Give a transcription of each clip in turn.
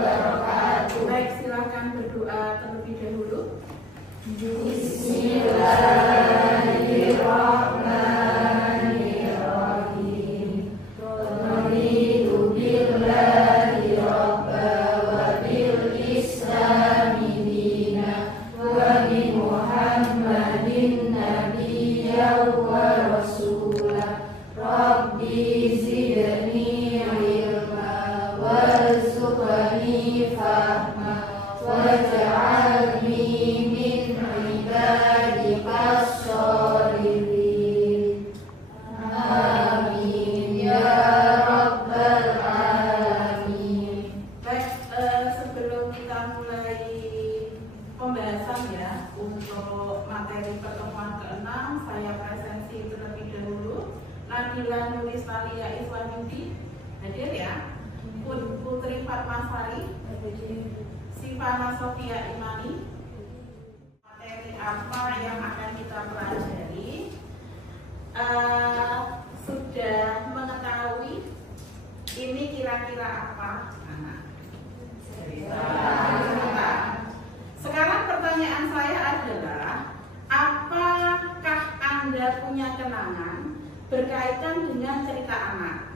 wabarakatuh. Baik, silakan berdoa terlebih dahulu. Bismillahirrahmanirrahim. Raditu billahi rabba wa bil islami dina wa bi Muhammadin nabiyya wa rasulah. Rabbi zidni ilma warzuqni fahma waj'alni min ibadikas sholihin. Amin ya rabbal alamin. Baik, sebelum kita mulai pembahasan ya untuk materi pertemuan ke-6, saya presensi terlebih dahulu. Nabila Nulistalia Iswanudi hadir ya. Putri Fatmasari, Sifana Sofia Imani. Materi apa yang akan kita pelajari? Sudah mengetahui ini kira-kira apa? Cerita. Sekarang pertanyaan saya adalah, apakah Anda punya kenangan berkaitan dengan cerita anak?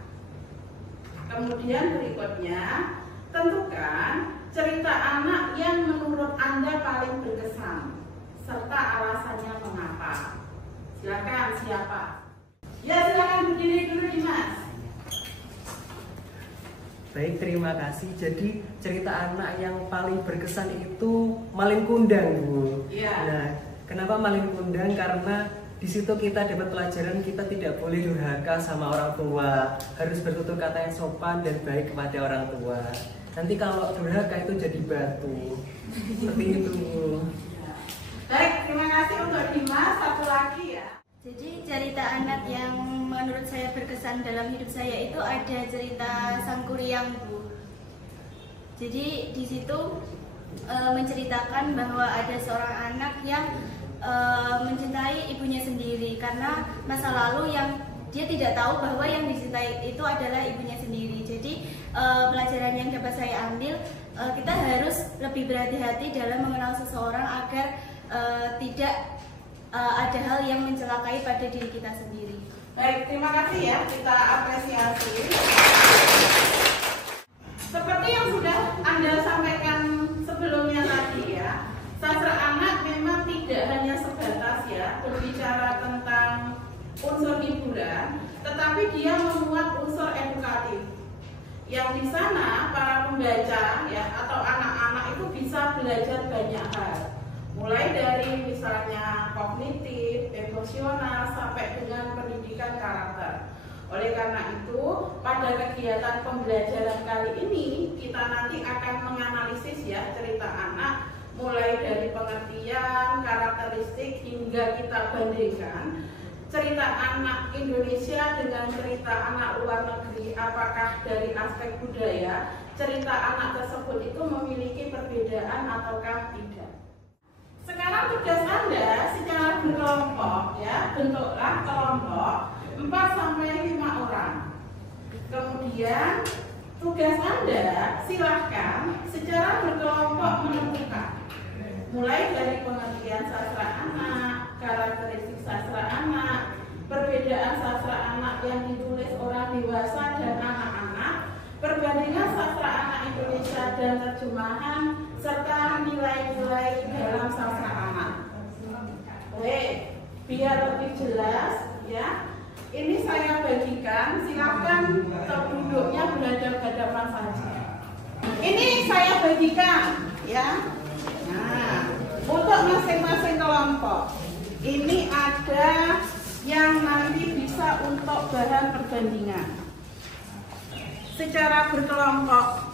Kemudian berikutnya, tentukan cerita anak yang menurut Anda paling berkesan serta alasannya mengapa. Silakan, siapa? Ya, silakan berdiri dulu, Dimas. Baik, terima kasih. Jadi cerita anak yang paling berkesan itu Malin Kundang, Bu. Iya. Nah, kenapa Malin Kundang? Karena di situ kita dapat pelajaran kita tidak boleh durhaka sama orang tua, harus bertutur kata yang sopan dan baik kepada orang tua. Nanti kalau durhaka itu jadi batu. Seperti itu, Bu. Baik, terima kasih untuk Dimas. Satu lagi ya. Jadi cerita anak yang menurut saya berkesan dalam hidup saya itu ada cerita Sang Kuryang, Bu. Jadi di situ menceritakan bahwa ada seorang anak yang mencintai ibunya sendiri karena masa lalu yang dia tidak tahu bahwa yang dicintai itu adalah ibunya sendiri. Jadi pelajaran yang dapat saya ambil, kita harus lebih berhati-hati dalam mengenal seseorang agar tidak ada hal yang mencelakai pada diri kita sendiri. Baik, terima kasih ya, kita apresiasi. Seperti yang sudah Anda sampaikan sebelumnya tadi ya, sastra anak memang tidak hanya sebatas ya berbicara tentang unsur hiburan, tetapi dia memuat unsur edukatif. Yang di sana para pembaca ya atau anak-anak itu bisa belajar banyak hal. Mulai dari misalnya kognitif, emosional, sampai dengan pendidikan karakter. Oleh karena itu, pada kegiatan pembelajaran kali ini, kita nanti akan menganalisis ya cerita anak, mulai dari pengertian, karakteristik, hingga kita bandingkan cerita anak Indonesia dengan cerita anak luar negeri. Apakah dari aspek budaya, cerita anak tersebut itu memiliki perbedaan ataukah tidak? Sekarang tugas Anda secara berkelompok ya, bentuklah kelompok 4-5 orang. Kemudian tugas Anda silahkan secara berkelompok menentukan mulai dari pengertian sastra anak, karakteristik sastra anak, perbedaan sastra anak yang ditulis orang dewasa dan anak-anak, perbandingan sastra anak Indonesia dan terjemahan, serta nilai-nilai dalam sastra anak. Baik, biar lebih jelas ya, ini saya bagikan, silakan duduknya berhadapan-hadapan saja. Ini saya bagikan ya. Nah, untuk masing-masing kelompok ini ada yang nanti bisa untuk bahan perbandingan secara berkelompok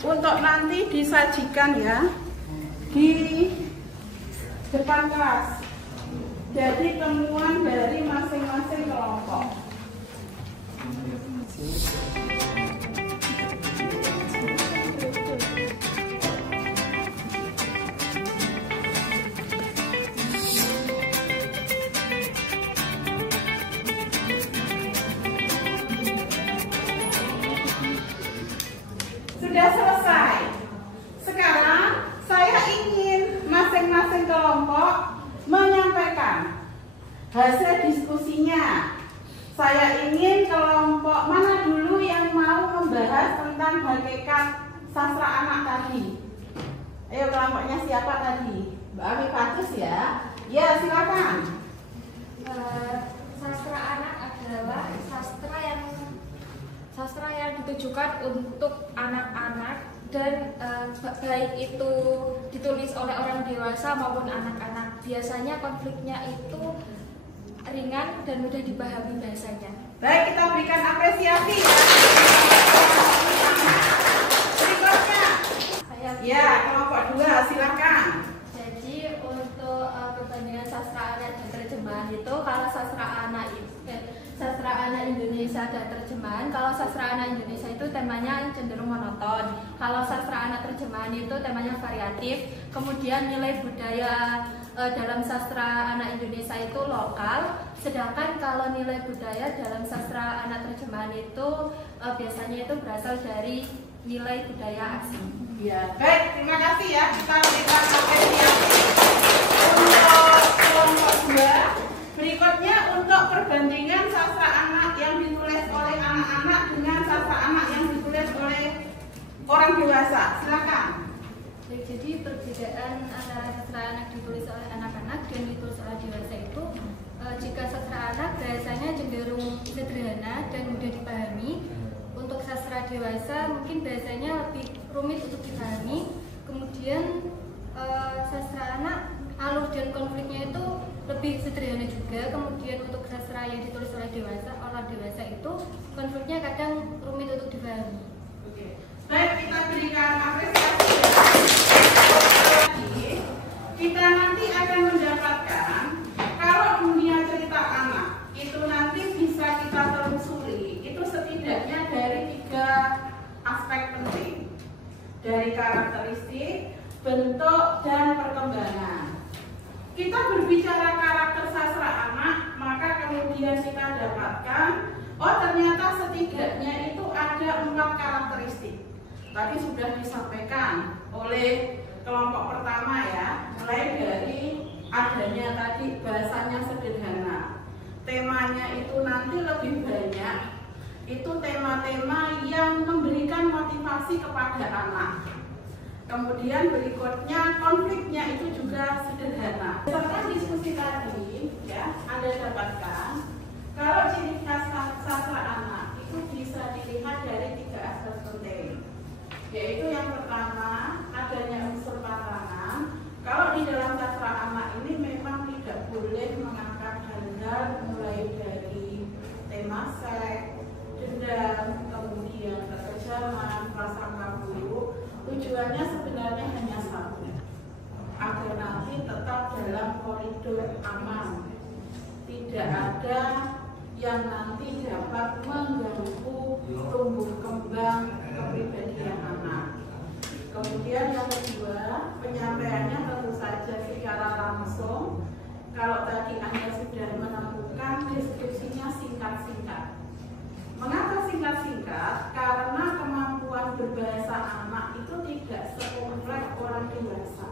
untuk nanti disajikan ya di depan kelas. Jadi temuan dari masing-masing kelompok. Sudah selesai. masing-masing kelompok menyampaikan hasil diskusinya. Saya ingin kelompok mana dulu yang mau membahas tentang hakikat sastra anak tadi? Ayo, kelompoknya siapa tadi? Mbak Ami Patus ya? Ya, silakan. Sastra anak adalah sastra yang ditujukan untuk anak-anak dan baik itu ditulis oleh orang dewasa maupun anak-anak. Biasanya konfliknya itu ringan dan mudah dipahami bahasanya. Baik, kita berikan apresiasi ya. Berikutnya, ya kelompok 2 silakan. Jadi untuk perbandingan sastra anak dan terjemahan itu, kalau sastra anak Indonesia dan terjemahan, kalau sastra anak Indonesia itu temanya cenderung monoton. Kalau sastra anak terjemahan itu temanya variatif. Kemudian nilai budaya dalam sastra anak Indonesia itu lokal. Sedangkan kalau nilai budaya dalam sastra anak terjemahan itu biasanya itu berasal dari nilai budaya asing. Ya, baik, terima kasih ya. Kita berikan apresiasi untuk kelompok 2. Berikutnya untuk perbandingan sastra anak yang ditulis oleh anak-anak dengan sastra anak yang ditulis oleh orang dewasa. Silakan. Jadi perbedaan antara sastra anak ditulis oleh anak-anak dan ditulis oleh dewasa itu, jika sastra anak biasanya cenderung sederhana dan mudah dipahami. Untuk sastra dewasa mungkin biasanya lebih rumit untuk dipahami. Kemudian sastra anak alur dan konfliknya itu lebih sederhana juga. Kemudian untuk sastra yang ditulis oleh orang dewasa itu konfliknya kadang rumit untuk dipahami. Oke. Baik, kita berikan apresiasi. Kita nanti akan mendapatkan kalau dunia cerita anak itu nanti bisa kita telusuri itu setidaknya dari 3 aspek penting, dari karakteristik, bentuk, dan perkembangan. Kita berbicara karakter sastra anak, maka kemudian kita dapatkan, oh ternyata setidaknya itu ada 4 karakteristik. Tadi sudah disampaikan oleh kelompok pertama ya, mulai dari adanya tadi bahasanya sederhana. Temanya itu nanti lebih banyak, itu tema-tema yang memberikan motivasi kepada anak. Kemudian berikutnya konfliknya itu juga sederhana. Berdasarkan diskusi tadi ya, Anda dapatkan kalau ciri khas sastra anak itu bisa dilihat dari 3 aspek penting. Yaitu yang pertama adanya unsur pasangan. Kalau di dalam sastra anak ini memang tidak boleh mengangkat hal-hal mulai dari tema seks, dendam, kemudian kekejaman, prasangka buruk. Tujuannya sebenarnya hanya satu, agar nanti tetap dalam koridor aman, tidak ada yang nanti dapat mengganggu tumbuh kembang kepribadian anak. Kemudian yang kedua, penyampaiannya tentu saja secara langsung. Kalau tadi Anda sudah menemukan deskripsinya singkat-singkat. Mengapa singkat-singkat? Karena kemampuan berbahasa anak itu tidak sekompleks orang dewasa.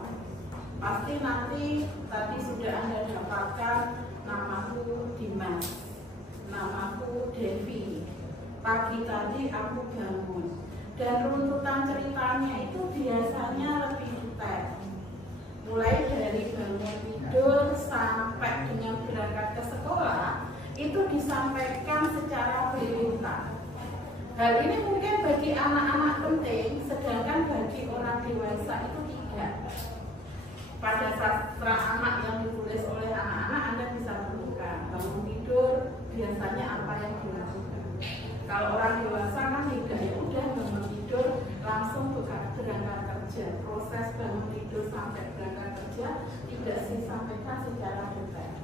Pasti nanti tadi sudah Anda dapatkan namaku Dimas, namaku Devi. Pagi tadi aku bangun. Dan runtutan ceritanya itu biasanya lebih detail. Mulai dari bangun tidur sampai dengan berangkat ke sekolah itu disampaikan secara berurutan. Hal ini mungkin bagi anak-anak penting, sedangkan bagi orang dewasa itu tidak. Pada sastra anak yang ditulis oleh anak-anak, Anda bisa temukan bangun tidur biasanya apa yang dilakukan. Kalau orang dewasa kan tidak, ya udah bangun tidur langsung berangkat kerja. Proses bangun tidur sampai berangkat kerja tidak disampaikan secara detail.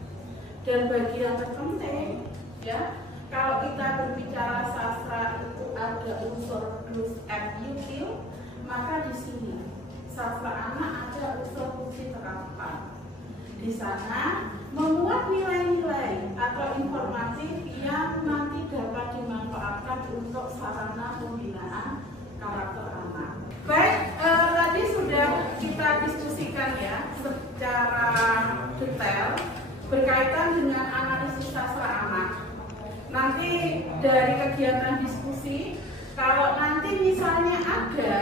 Dan bagi yang terpenting, ya, kalau kita berbicara sastra itu ada unsur do's and util, maka di sini sastra anak ada unsur fungsi terapan. Di sana memuat nilai-nilai atau informasi yang nanti dapat dimanfaatkan untuk sarana pembinaan karakter anak. Baik, tadi sudah kita diskusikan ya secara detail berkaitan dengan analisis sastra anak. Nanti dari kegiatan diskusi, kalau nanti misalnya ada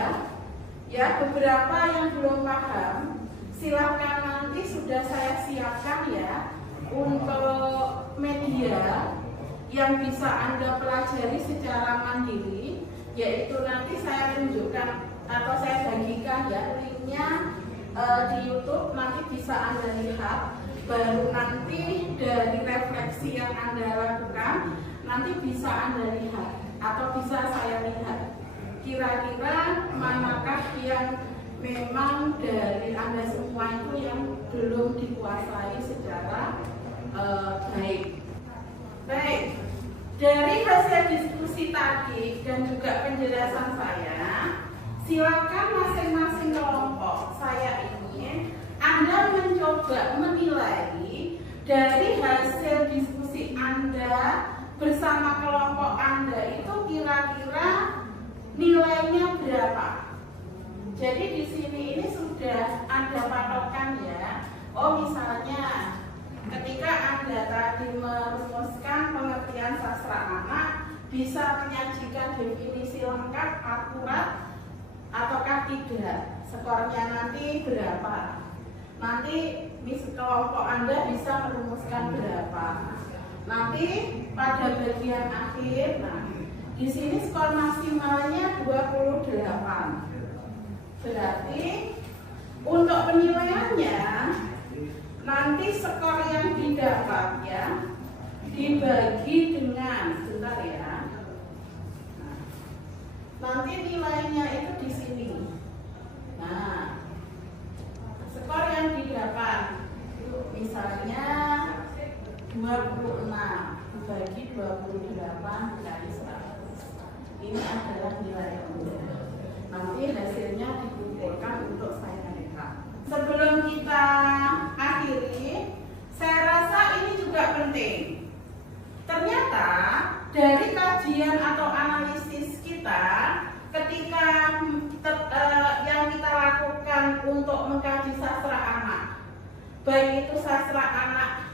ya beberapa yang belum paham, silakan nanti sudah saya siapkan ya untuk media yang bisa Anda pelajari secara mandiri, yaitu nanti saya tunjukkan atau saya bagikan ya linknya di YouTube, nanti bisa Anda lihat. Baru nanti dari refleksi yang Anda lakukan, nanti bisa Anda lihat atau bisa saya lihat kira-kira manakah yang memang dari Anda semua itu yang belum dikuasai secara baik. Baik, dari hasil diskusi tadi dan juga penjelasan saya, silakan masing-masing kelompok saya ini Anda mencoba menilai dari hasil diskusi Anda bersama kelompok Anda itu kira-kira nilainya berapa. Jadi di sini ini sudah ada patokan ya. Oh misalnya ketika Anda tadi merumuskan pengertian sastra anak, bisa menyajikan definisi lengkap, akurat, ataukah tidak? Skornya nanti berapa? Nanti kelompok Anda bisa merumuskan berapa? Nanti pada bagian akhir, nah di sini skor maksimalnya 28. Berarti untuk penilaiannya nanti skor yang didapat ya dibagi dengan, bentar ya. Nah, nanti nilainya itu di sini. Nah, skor yang didapat misalnya 26 dibagi 28 kali 100. Ini adalah nilai Anda. Nanti hasilnya dikumpulkan untuk saya lihat. Sebelum kita akhiri, saya rasa ini juga penting. Ternyata dari kajian atau analisis kita ketika yang kita lakukan untuk mengkaji sastra anak, baik itu sastra anak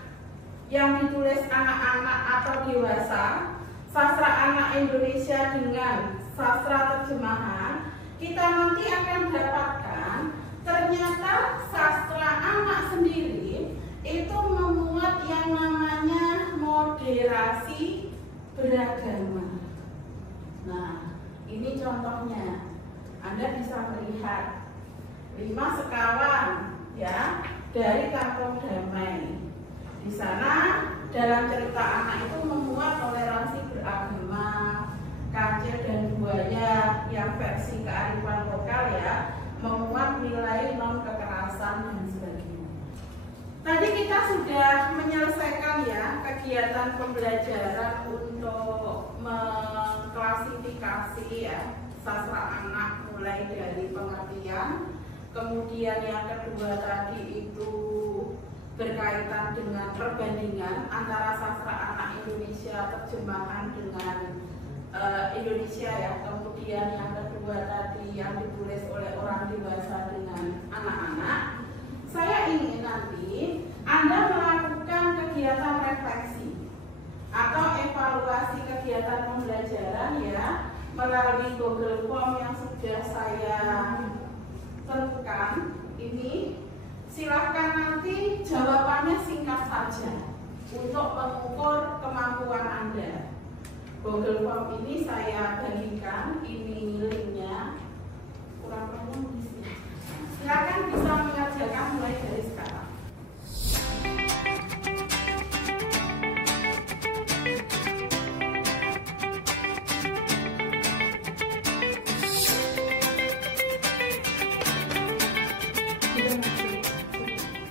yang ditulis anak-anak atau dewasa, sastra anak Indonesia dengan sastra terjemahan, kita nanti akan dapatkan ternyata sastra anak sendiri itu memuat yang namanya moderasi beragama. Nah, ini contohnya. Anda bisa melihat 5 sekawan ya dari Kampung Damai. Di sana dalam cerita anak itu memuat toleransi beragama, kancil dan buaya yang versi kearifan lokal ya, memuat nilai non kekerasan dan sebagainya. Tadi kita sudah menyelesaikan ya kegiatan pembelajaran untuk mengklasifikasi ya sastra anak mulai dari pengertian, kemudian yang kedua tadi itu berkaitan dengan perbandingan antara sastra anak Indonesia terjemahan dengan Indonesia ya, kemudian yang kedua tadi yang ditulis oleh orang dewasa dengan anak-anak. Saya ingin nanti Anda melakukan kegiatan refleksi atau evaluasi kegiatan pembelajaran ya melalui Google Form yang sudah saya tentukan ini. Silahkan nanti jawabannya singkat saja untuk mengukur kemampuan Anda. Google Form ini saya bagikan, ini linknya, kurang lebih di sini. Silahkan bisa mengerjakan mulai dari sekarang.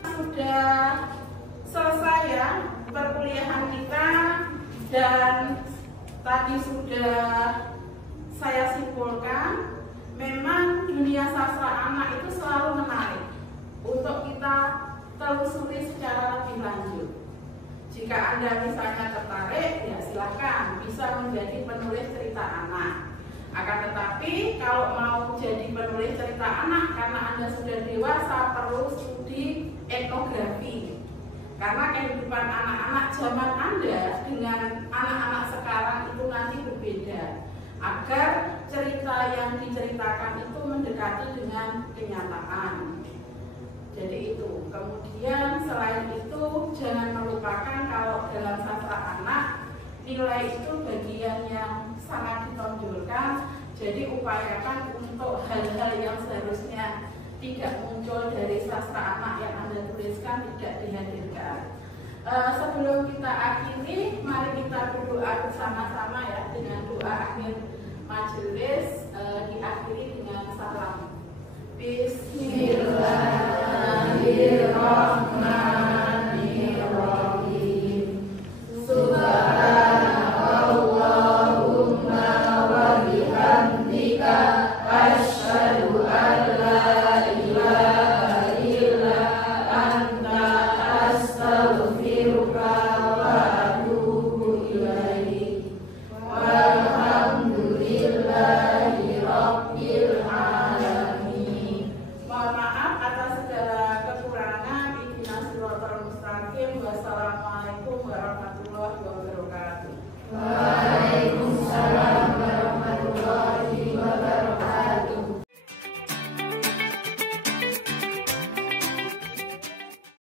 Sudah selesai ya perkuliahan kita, dan tadi sudah saya simpulkan memang dunia sastra anak itu selalu menarik untuk kita telusuri secara lebih lanjut. Jika Anda misalnya tertarik, ya silakan bisa menjadi penulis cerita anak. Akan tetapi kalau mau jadi penulis cerita anak karena Anda sudah dewasa, perlu studi etnografi. Karena kehidupan anak-anak zaman Anda dengan anak-anak sekarang itu nanti berbeda. Agar cerita yang diceritakan itu mendekati dengan kenyataan. Jadi itu. Kemudian selain itu jangan melupakan kalau dalam sastra anak nilai itu bagian yang sangat ditonjolkan. Jadi upayakan untuk hal-hal yang seharusnya tidak muncul dari sastra anak yang Anda tuliskan tidak dihadirkan. Sebelum kita akhiri, mari kita berdoa bersama-sama ya dengan doa akhir majelis, diakhiri dengan salam. Bismillahirrahmanirrahim.